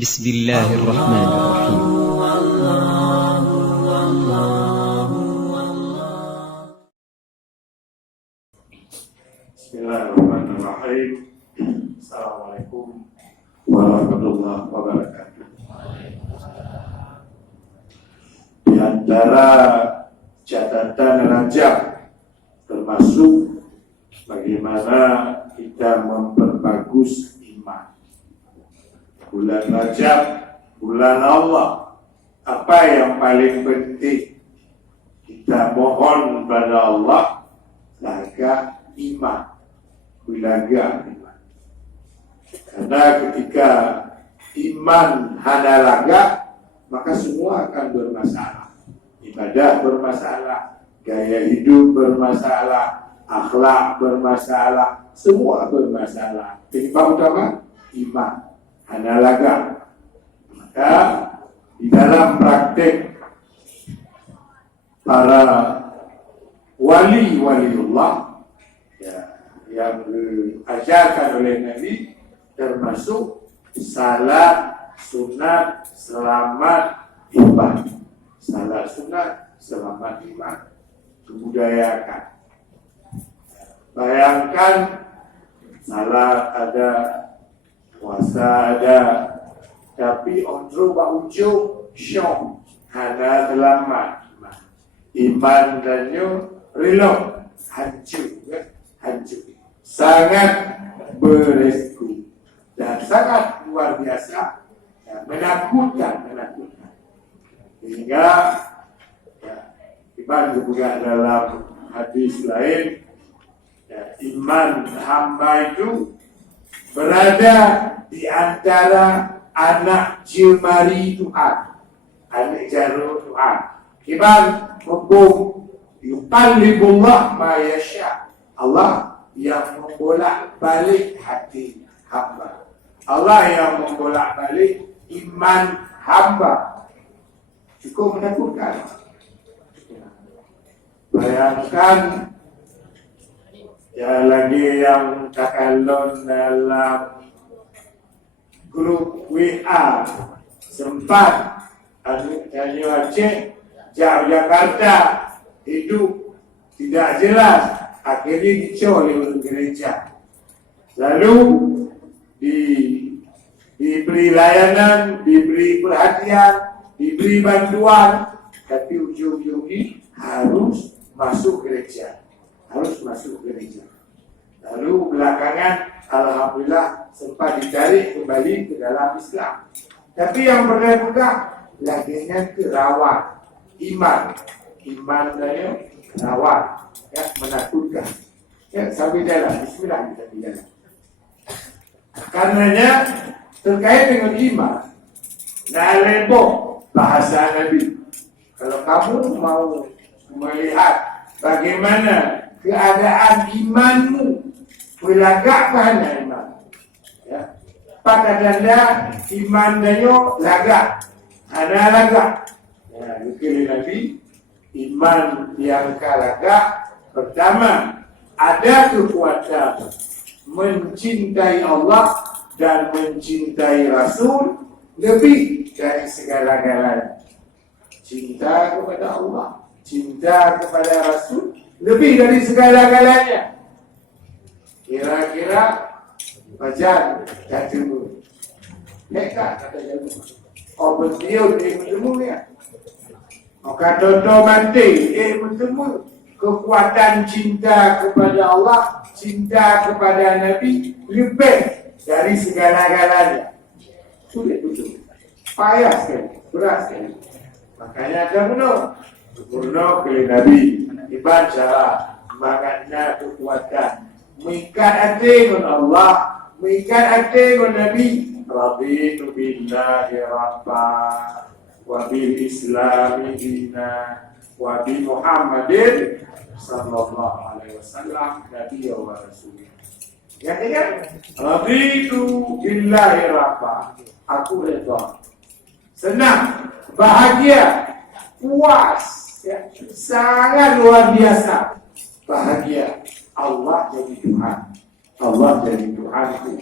بسم الله الرحمن الرحيم. Bismillahirrahmanirrahim. Assalamualaikum warahmatullahi wabarakatuh. Di antara catatan Rajab termasuk bagaimana kita memperbagus iman. Bulan Rajab, bulan Allah. Apa yang paling penting? Kita mohon pada Allah jaga iman, belaga iman. Karena ketika iman hana laga, maka semua akan bermasalah. Ibadah bermasalah, gaya hidup bermasalah, akhlak bermasalah, semua bermasalah. Penyebab utama iman hana laga. Maka di dalam praktek para wali-waliullah yang diajarkan oleh Nabi, termasuk salat, sunat, selamat iman. Salat, sunat, selamat iman, kebudayakan. Bayangkan salat ada, puasa ada, tapi ondro ujung syok hana selamat iman dannya rela hancur, hancur. Sangat beresiko dan sangat luar biasa, menakutkan. Sehingga iman juga dalam hadis lain, iman hamba itu berada di antara anak jemari Tuhan, anak jarum Tuhan. Iman hukum yuqallibullah ma yasha. Allah yang membolak balik hati hamba. Allah yang membolak balik iman hamba. Cukup menakutkan. Bayangkan lagi yang takalon dalam grup WA sempat Tanjung Aceh, jauh Jakarta, hidup tidak jelas, akhirnya dicol oleh gereja. Lalu diberi layanan, diberi perhatian, diberi bantuan, tapi ujung-ujungnya harus masuk gereja. Lalu belakangan alhamdulillah sempat ditarik kembali ke dalam Islam. Tapi yang benar-benar laginya kerawat iman saya rawat, menakutkan. Sampai jalan, bismillah kita jalan. Karenanya terkait dengan iman, nalebo bahasa Nabi. Kalau kamu mau melihat bagaimana keadaan imanmu, belagakkan iman. Pada danda iman dayo laga, ada laga. Mungkin Nabi iman yang kalaga pertama ada kekuatan mencintai Allah dan mencintai Rasul lebih dari segala-galanya. Cinta kepada Allah, cinta kepada Rasul lebih dari segala-galanya. Kira-kira Fajar jatuh. Mereka kata jatuh. Betul bertemu ya. Maka Toto mati bertemu. Kekuatan cinta kepada Allah, cinta kepada Nabi lebih dari segala-galanya. Sulit betul. Payah sekali, berat sekali. Makanya ada bunuh ke Nabi. Dibaca semangatnya kekuatan. Mengikat hati dengan Allah, mengikat hati dengan Nabi. Raditu billahi rabban wa bil islami dina wa bi Muhammadin sallallahu alaihi wasallam nabiyya wa rasulih. Ya kan? Raditu billahi rabban. Aku redha. Senang, bahagia, puas, sangat luar biasa. Bahagia. Allah jadi Tuhan. Allah jadi Tuhan itu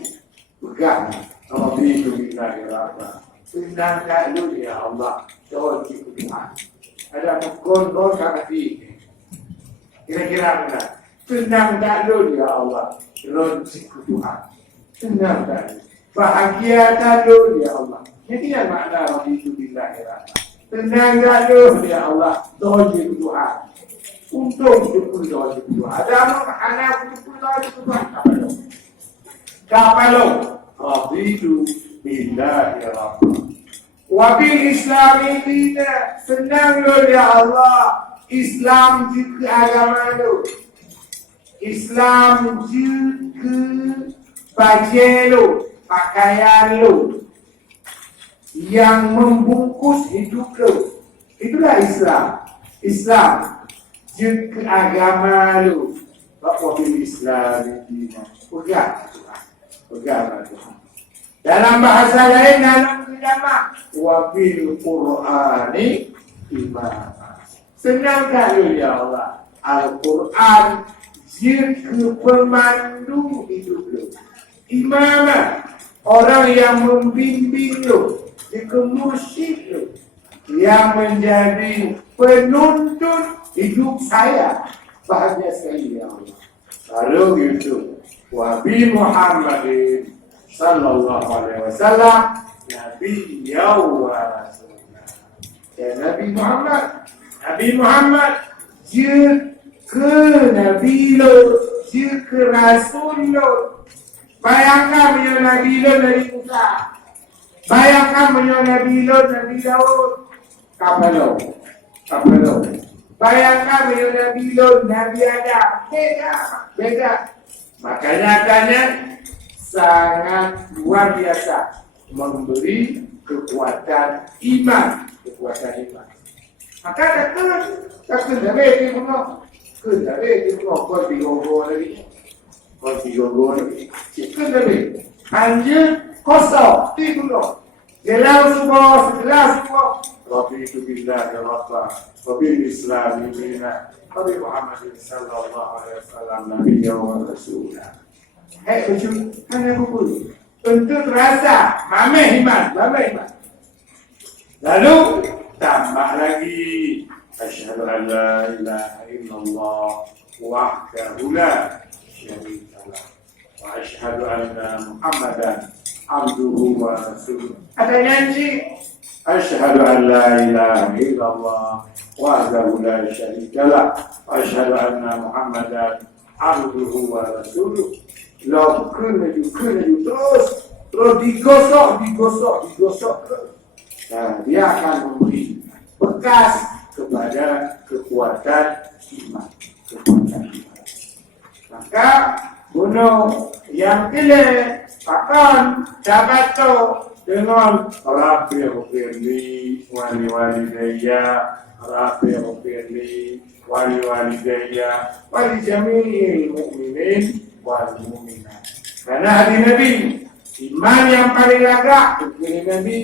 pegang Raditu billahi rabba. Senangkan dulu ya Allah. Jawab cikgu Tuhan. Ada mukul-mukul hati. Kira-kira mana? Senangkan dulu ya Allah. Jawab cikgu Tuhan. Senangkan. Bahagiakan dulu ya Allah. Ini yang makna Raditu billahi rabba. Senangkan dulu ya Allah. Jawab cikgu Tuhan. Untung cikgu jawab cikgu Tuhan. Ada anak cikgu jawab cikgu Tuhan. Kapalo. Raditu billahi rabba. Wabil Islami dina. Senang lo ya Allah. Islam juga agama lo. Islam juga baju lo, pakaian lo, yang membungkus hidup lo. Itulah Islam. Islam juga agama lo. Wabil Islami dina. Pegang Tuhan. Dalam bahasa lain, dalam terjemah, wabil Qur'ani imam. Senangkan ya Allah. Al-Quran jika pemandu hidup lo. Imam, orang yang membimbing lo. Jika mursyid lo. Yang menjadi penuntun hidup saya. Bahagia sekali ya Allah. Lalu gitu. Wabi Muhammadin sallallahu alaihi wasallam Nabi wa Rasulullah. Ya Nabi Muhammad jika Nabi lo, jika Rasul lo. Bayangkan punya Nabi lo dari Musa. Bayangkan punya Nabi lo Nabi Daud. Kapalo. Bayangkan punya Nabi lo Nabi Adam. Beda. Makanya sangat luar biasa memberi kekuatan iman. Maka takkan dari itu semua. Kendari itu semua kau digogo lagi. Cikgu dari anjir kosong di gunung. Jelas semua. Raditu billahi rabba wa bil Islam dinan. Nabi Muhammad sallallahu alaihi wasallam nabiyya wa rasulah. Betul, hanya betul. Untuk rasa mamah iman. Lalu tambah lagi asyhadu an la ilaha illallah wahdahu la syarika lah wa asyhadu anna Muhammadan abduhu wa rasuluh. Ada nyanyi asyhadu an la ilaha illallah wahdahu la syarika lah wa asyhadu anna Muhammadan abduhu wa rasuluh. Lalu kena terus digosok terus. Nah, dia akan memberi bekas kepada kekuatan iman. Maka bunuh yang pilih akan dapat tu dengan Rabbi Firli wali daya, Rabbi Firli wali daya, wali jami'il mu'minin wal mu'minat. Karena hadis Nabi, iman yang paling agak dari Nabi,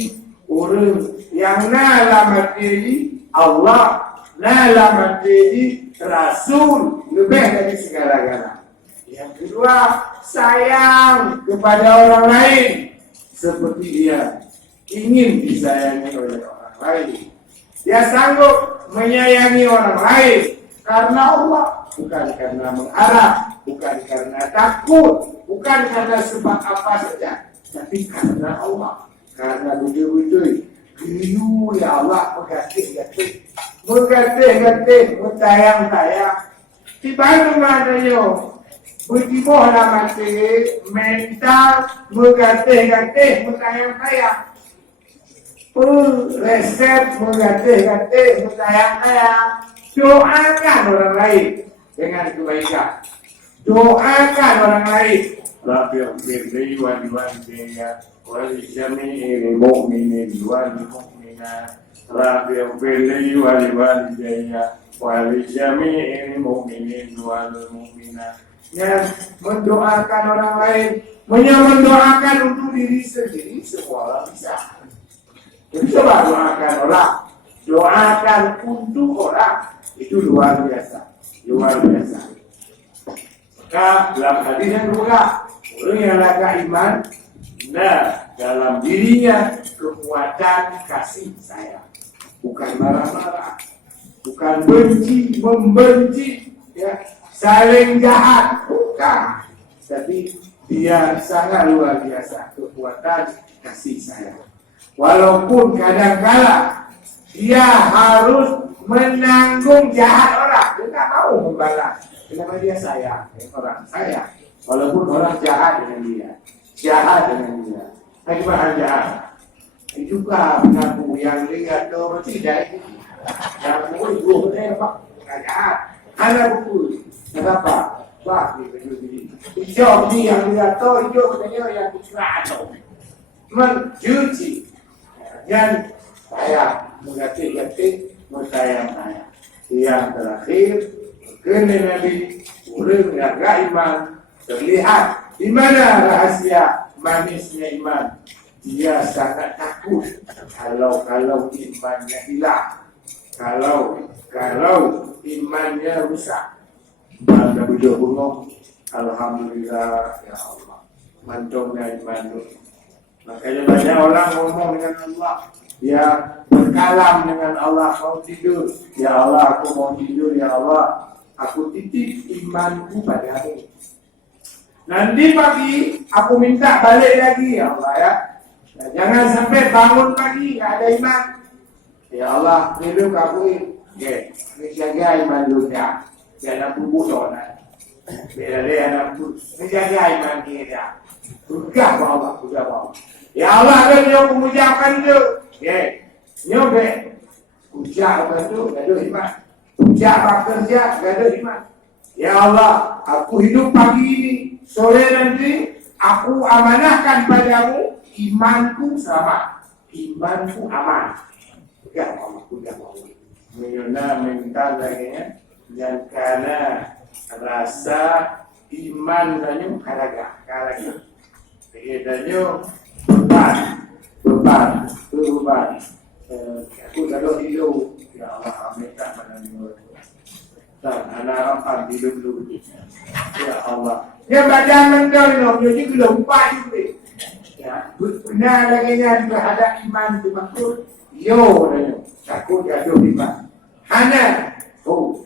orang yang nalamat diri Allah, nalamat diri Rasul lebih dari segala-galanya. Yang kedua, sayang kepada orang lain seperti dia ingin disayangi oleh orang lain. Dia sanggup menyayangi orang lain karena Allah, bukan karena mengarah, bukan karena takut, bukan karena sebab apa saja, tapi karena Allah. Karena betul-betul gelu ya Allah menggatih-gatih, mentayang-tayang. Tiba-tiba maknanya bertibuhlah mati mental menggatih-gatih, mentayang-tayang. Resep menggatih-gatih, mentayang-tayang. Doakan orang lain dengan kebaikan. Doakan orang lain. Rabbi firli wali walidayya wali jami'il mu'minin wal mu'minat. Rabbi firli wali walidayya wali jami'il mu'minin wal mu'minat. Ya, mendoakan orang lain, mendoakan untuk diri sendiri, semua orang bisa. Jadi coba doakan orang, doakan untuk orang, itu luar biasa. Maka dalam hadis yang kedua, orang yang laga iman, nah dalam dirinya kekuatan kasih sayang, bukan marah-marah, bukan benci, membenci, ya, saling jahat, bukan. Tapi dia sangat luar biasa kekuatan kasih sayang. Walaupun kadang-kala dia harus menanggung jahat orang, dia tak mau membalas. Kenapa dia sayang orang, sayang. Walaupun orang jahat dengan dia, jahat dengan dia. Bagaimana jahat? Itu juga mengaku yang lihat tu tidak itu. Yang ibu apa? Jahat. Anak buku. Kenapa? Wah, ni baju ni. Hijau ni yang lihat tu, hijau katanya yang kerana mencuci. Dan saya mengerti-gerti, sayang saya. Yang terakhir, kena Nabi, urang yang iman, terlihat di mana rahasia manisnya iman. Dia sangat takut kalau imannya hilang, kalau imannya rusak. Pada bujur bungong, alhamdulillah ya Allah, mantungnya iman itu. Makanya banyak orang ngomong dengan Allah, dia berkalam dengan Allah, mau tidur, ya Allah aku mau tidur, ya Allah aku titip imanku padamu. Nanti pagi aku minta balik lagi ya Allah ya. Nah, jangan sampai bangun pagi nggak ada iman. Ya Allah, hidup aku ini, jaga iman dunia. Jangan bubuk doa. Biar dia anak pun menjaga iman kita. Surga bawa, surga bawa. Ya Allah, ada yang mengucapkan itu. Nyobe, ucap itu gak ada iman. Ucap kerja gak ada iman. Ya Allah, aku hidup pagi ini, sore nanti aku amanahkan padamu imanku selamat, imanku aman. Ya Allah, sudah mau. Menyona mental lagi yang karena rasa iman danyo kalaga. Danyo beban. Aku kalau hidup, ya Allah, minta pada mu. Dan anak rampan hidup dulu. Ya Allah. Dia badan mental jadi gelompak juga. Ya, benar lagi yang terhadap iman itu maksud. Yo, takut jatuh iman. Hana,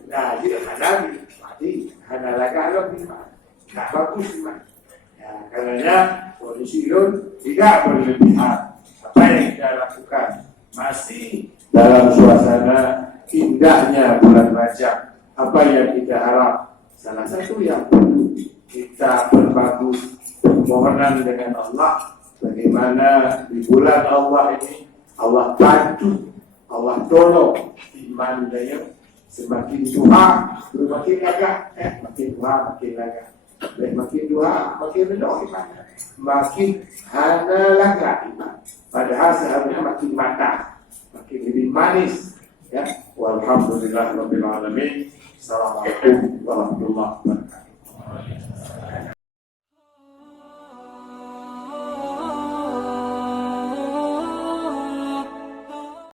nah dia hana mati. Hana laga iman. Tak bagus iman. Ya, karena kondisi itu tidak berlebihan. Apa yang kita lakukan masih dalam suasana indahnya bulan Rajab. Apa yang kita harap? Salah satu yang perlu kita berbagus permohonan dengan Allah. Bagaimana di bulan Allah ini Allah bantu, Allah tolong iman dia semakin doa, makin lagak, makin doa, makin lagak, makin doa, makin rendah iman, makin hana lagak iman. Padahal seharusnya makin matang, makin lebih manis. Ya, walhamdulillah rabbil alamin. Assalamualaikum warahmatullahi wabarakatuh.